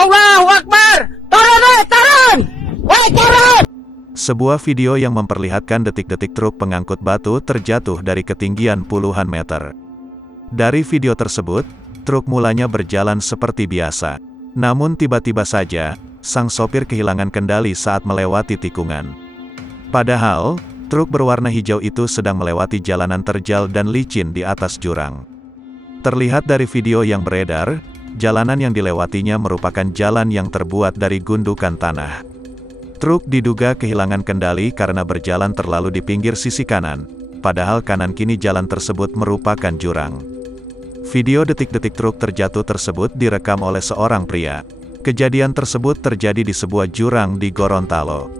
Allahu Akbar! Turun, turun! Woi, turun! Sebuah video yang memperlihatkan detik-detik truk pengangkut batu terjatuh dari ketinggian puluhan meter. Dari video tersebut, truk mulanya berjalan seperti biasa. Namun tiba-tiba saja, sang sopir kehilangan kendali saat melewati tikungan. Padahal, truk berwarna hijau itu sedang melewati jalanan terjal dan licin di atas jurang. Terlihat dari video yang beredar, jalanan yang dilewatinya merupakan jalan yang terbuat dari gundukan tanah. Truk diduga kehilangan kendali karena berjalan terlalu di pinggir sisi kanan, padahal kanan kini jalan tersebut merupakan jurang. Video detik-detik truk terjatuh tersebut direkam oleh seorang pria. Kejadian tersebut terjadi di sebuah jurang di Gorontalo.